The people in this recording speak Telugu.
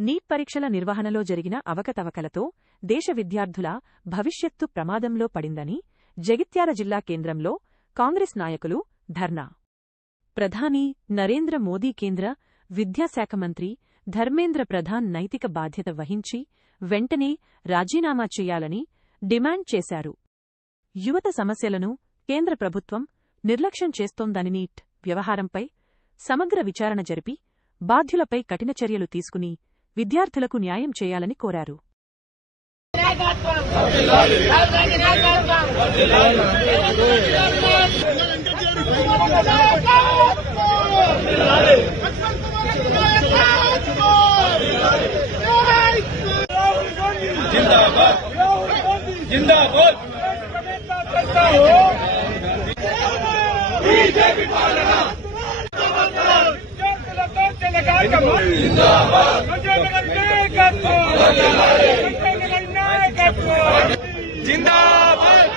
నీట్ పరీక్షల నిర్వహణలో జరిగిన అవకతవకలతో దేశ విద్యార్థుల భవిష్యత్తు ప్రమాదంలో పడిందని జగిత్యాల జిల్లా కేంద్రంలో కాంగ్రెస్ నాయకులు ధర్నా. ప్రధాని నరేంద్ర మోదీ కేంద్ర విద్యాశాఖ మంత్రి ధర్మేంద్ర ప్రధాన్ నైతిక బాధ్యత వహించి వెంటనే రాజీనామా చేయాలని డిమాండ్ చేశారు. యువత సమస్యలను కేంద్ర ప్రభుత్వం నిర్లక్ష్యం చేస్తోందని నీట్ వ్యవహారంపై సమగ్ర విచారణ జరిపి బాధ్యులపై కఠిన చర్యలు తీసుకుని విద్యార్థులకు న్యాయం చేయాలని కోరారు. जिंदाबाद बीजेपी पालना जिंदाबाद जिंदाबाद